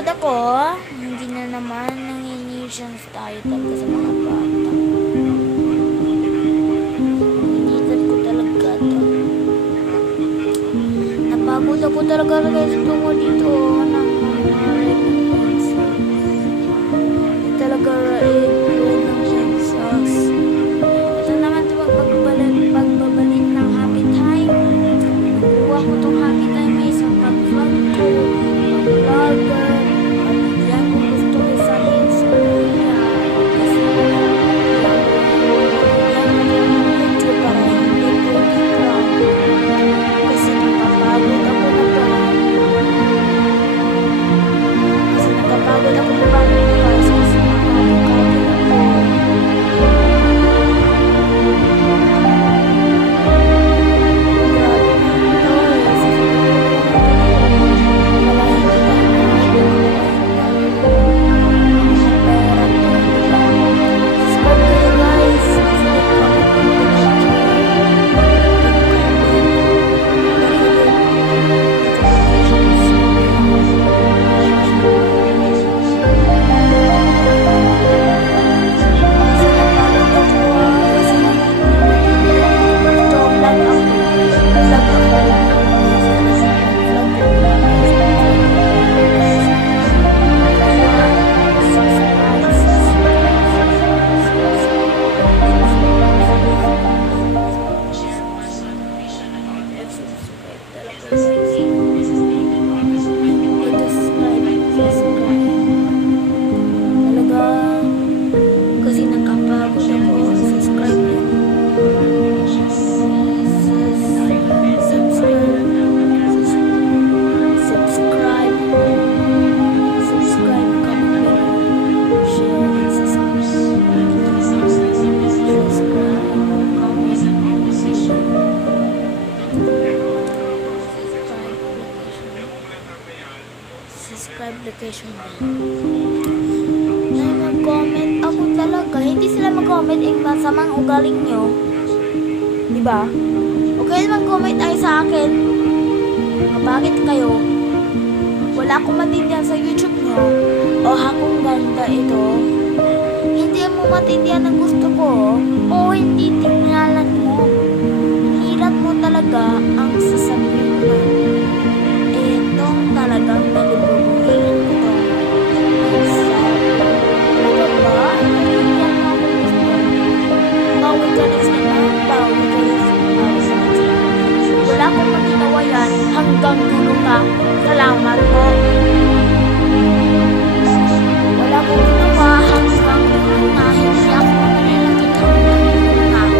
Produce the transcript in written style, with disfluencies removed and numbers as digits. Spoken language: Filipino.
napapagod ako. Hindi na naman nangingisyans tayo talaga sa mga bata. Initan ko talaga ito. Napagod ako talaga guys tungo dito ng mga talaga ng sensors. Ito naman ito pagbabalik ng happy time. Nakuha ko itong happy time may isang pag-vlog ko, pag-vlogger, pag-bigyan ko gusto ko sa Instagram. Kasi YouTube para hindi ko i-vlog. Kasi napapagod ako na vlog. Kasi napapagod ako na vlog. Subscribe location na. Mag-comment ako talaga. Hindi sila mag-comment yung masamang ugaling nyo. Diba? Okay mag-comment ay sa akin. Bakit kayo? Wala akong matindihan sa YouTube nyo. O hakong ganda ito. Hindi mo matindihan ang gusto ko. O hindi tingnalan mo. Hirat mo talaga ang sasabihin mo. Itong talagang nalibugin ko. Bawi ka next time. Bawi ka next time. Wala akong maginawa yan hanggang dulo ka. Salamat po.